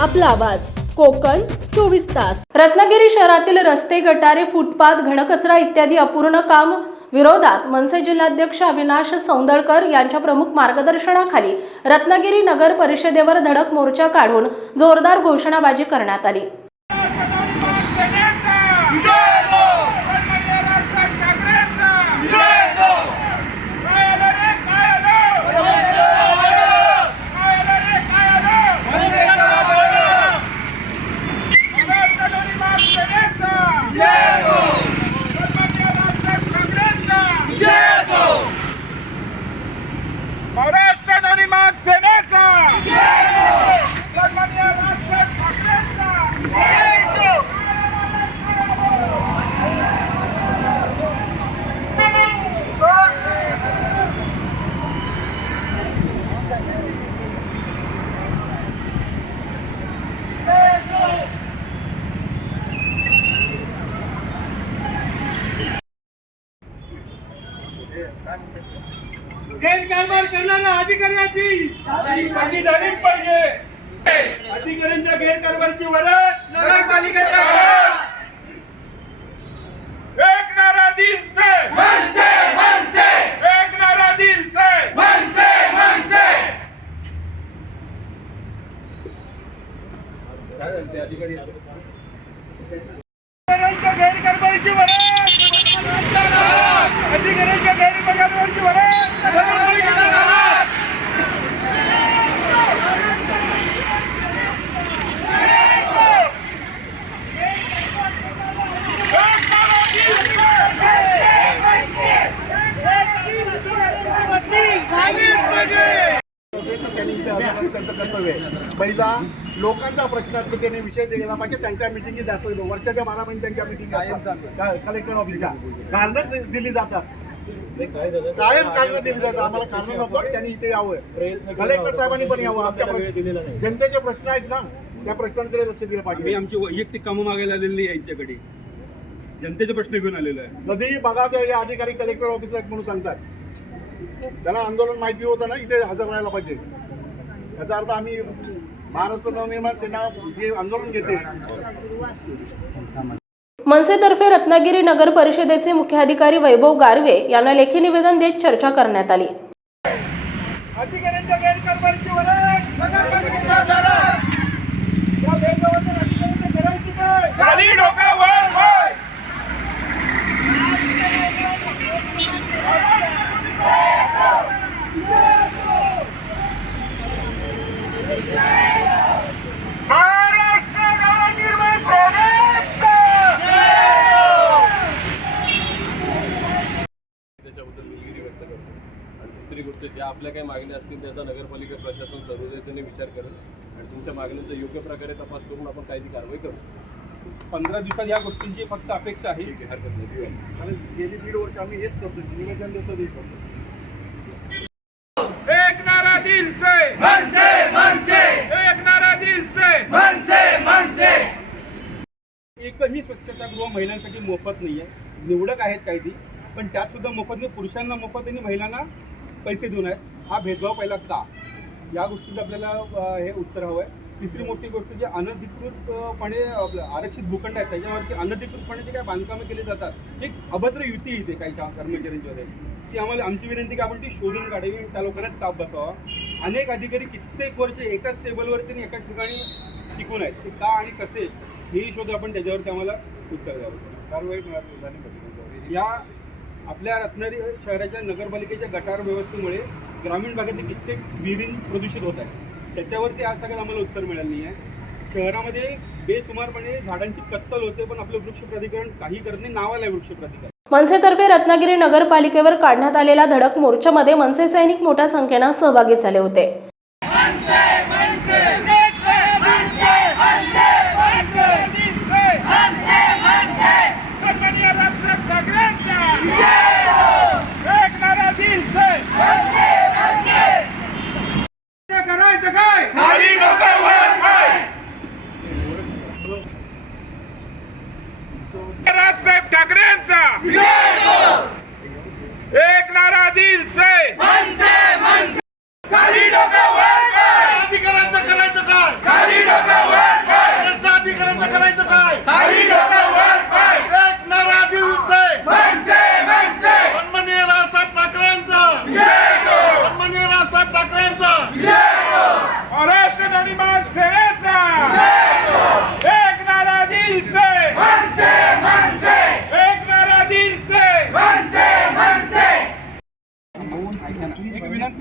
आपला आवाज कोकण 24 तास। रत्नागिरी शहरातील रस्ते, गटारे, फुटपाथ, घनकचरा इत्यादी अपूर्ण काम विरोधात मनसे जिल्हाध्यक्ष अविनाश सौंदळकर यांच्या प्रमुख मार्गदर्शनाखाली रत्नागिरी नगर परिषदेवर धडक मोर्चा काढून जोरदार घोषणाबाजी करण्यात आली। गैरकारभार करणाऱ्या अधिकाऱ्याची पाठी झालीच पाहिजे। अधिकाऱ्यांच्या गैरकारभाराची वरद नगरपालिकेच्या एक नारा दिल से मनसे मनसे, एक नारा दिल से मनसे मनसे। अधिकाऱ्यांच्या गैरकारभाराची वरद, अधिकाऱ्यांच्या गैरकारभाराची वरद पहिला लोकांचा प्रश्न असतो त्याने विषय दिला पाहिजे। त्यांच्या मिटिंगी जास्त वर्षाच्या 12 महिने त्यांच्या मिटिंग कलेक्टर ऑफिसच्या कारणं दिली जातात, कायम कारणं दिली जातात। आम्हाला कारणं नको, त्यांनी इथे यावं, कलेक्टर साहेबांनी पण यावं। आमच्या जनतेचे प्रश्न आहेत ना, त्या प्रश्नांकडे लक्ष दिलं पाहिजे। आमची वैयक्तिक कामं मागायला आलेली यांच्याकडे जनतेचे प्रश्न घेऊन आलेलो आहे। कधीही बघा ते अधिकारी कलेक्टर ऑफिसला म्हणून सांगतात, त्यांना आंदोलन माहिती होतं ना, इथे हजर राहायला पाहिजे। याचा अर्थ आम्ही महाराष्ट्र नवनिर्माण सेना जे आंदोलन घेते। मनसेतर्फे रत्नागिरी नगर परिषदेचे मुख्याधिकारी वैभव गारवे यांना लेखी निवेदन देत चर्चा करण्यात आली। अधिकाऱ्यांच्या गैरकारभाराची वरद नगरपालिकेच्या दारात, या गैरकारभाराच्या अधिकाऱ्यांच्या करायची काय? खाली डोक्यावर पाय। दुसरी गोष्ट, ज्या आपल्या काही मागण्या असतील त्याचा नगरपालिका प्रशासन सर्वजणीने विचार करेल आणि तुमच्या मागण्यांचा योग्य प्रकारे तपास करून आपण काही कारवाई करू। 15 दिवसात या गोष्टींची फक्त अपेक्षा आहे, हरकत नाही। आणि गेली 1.5 वर्ष आम्ही हेच करतो, निवेदन देतो ते करतो। एक नारा दिल से मनसे मनसे, एक नारा दिल से मनसे मनसे। एकही स्वच्छतागृह महिलांसाठी मोफत नाहीये, निवडक आहेत काही ती, पण त्यात सुद्धा मोफत नाही। पुरुषांना मोफत आणि महिलांना पैसे देऊन आहेत। हा भेदभाव पहिला का, या गोष्टीचं आपल्याला हे उत्तर हवं आहे। तिसरी मोठी गोष्ट, जे अनधिकृतपणे आरक्षित भूखंड आहेत त्याच्यावरती अनधिकृतपणे जे काही बांधकामं केली जातात, एक अभद्र युती इथे काही कर्मचाऱ्यांच्यामध्ये, ती आम्हाला आमची विनंती की आपण ती शोधून काढावी, त्या लोकांनाच चाप बसावा। अनेक अधिकारी कित्येक वर्ष एकाच टेबलवरती आणि एकाच ठिकाणी टिकून आहेत, ते का आणि कसे हेही शोध आपण त्याच्यावरती आम्हाला उत्तर द्यावं। कारवाई मिळाली या आपल्या रत्नागिरी शहराच्या नगरपालिकेच्या गटार व्यवस्थेमुळे ग्रामीण भागातील कित्येक विहिरी प्रदूषित होत आहेत, त्याच्यावरती आज सगळं आम्हाला उत्तर मिळालं नाही आहे। शहरामध्ये बेसुमारपणे झाडांची कत्तल होते, पण आपलं वृक्ष प्राधिकरण काही करत नाही, नावाला आहे वृक्ष प्राधिकरण। मनसेतर्फे रत्नागिरी नगरपालिकेवर काढण्यात आलेल्या धडक मोर्चामध्ये मनसे सैनिक मोठ्या संख्येने सहभागी झाले होते। राजसाहेब ठाकरेंचा एक नारा दिल से मनसे मनसे, खाली डोक्यावर, अधिकारांचं करायचं काय, खाली डोक्यावर।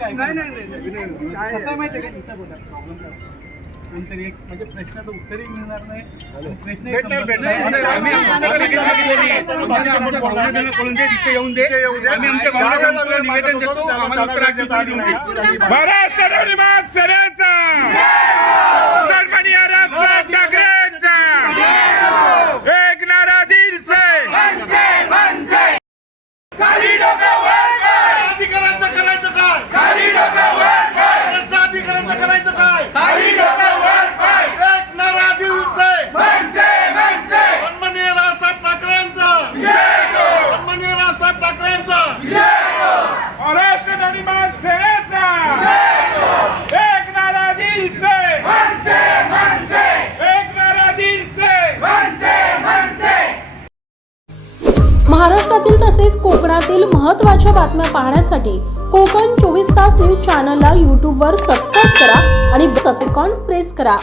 कसं माहितीये का इथं बोला प्रॉब्लेम काय कोणतरी एक म्हणजे प्रश्नाचं उत्तरही मिळणार नाही प्रश्न आम्ही आमच्या भावना कळून दे, तिथे येऊन दे. आम्ही आमच्या भावना निवेदन देतो. आम्हाला उत्तर आठ दिवसात देऊन दे. महाराष्ट्र नवनिर्माण सेनेचा सन्माननीय राजसाहेब ठाकरेंचा एक नारा दिल से खाली डोकं वर कर. अधिकारांचं करायचं काय खाली डोकं वर कर. भ्रष्ट अधिकारांचं करायचं काय खाली डोकं वर कर. एक नारा दिलसे मनसे मनसे सन्माननीय राजसाहेब ठाकरेंचं सन्माननीय राजसाहेब ठाकरेंचं महाराष्ट्र नवनिर्माण सेनेचा एक नारा दिल से मनसे मनसे एक नारा दिल से मनसे मनसे. महाराष्ट्रातील तसेच कोकणातील महत्त्वाच्या बातम्या पाहण्यासाठी कोकण 24 तास न्यूज चॅनलला यूट्यूबवर सबस्क्राईब करा आणि बेल आयकॉन प्रेस करा.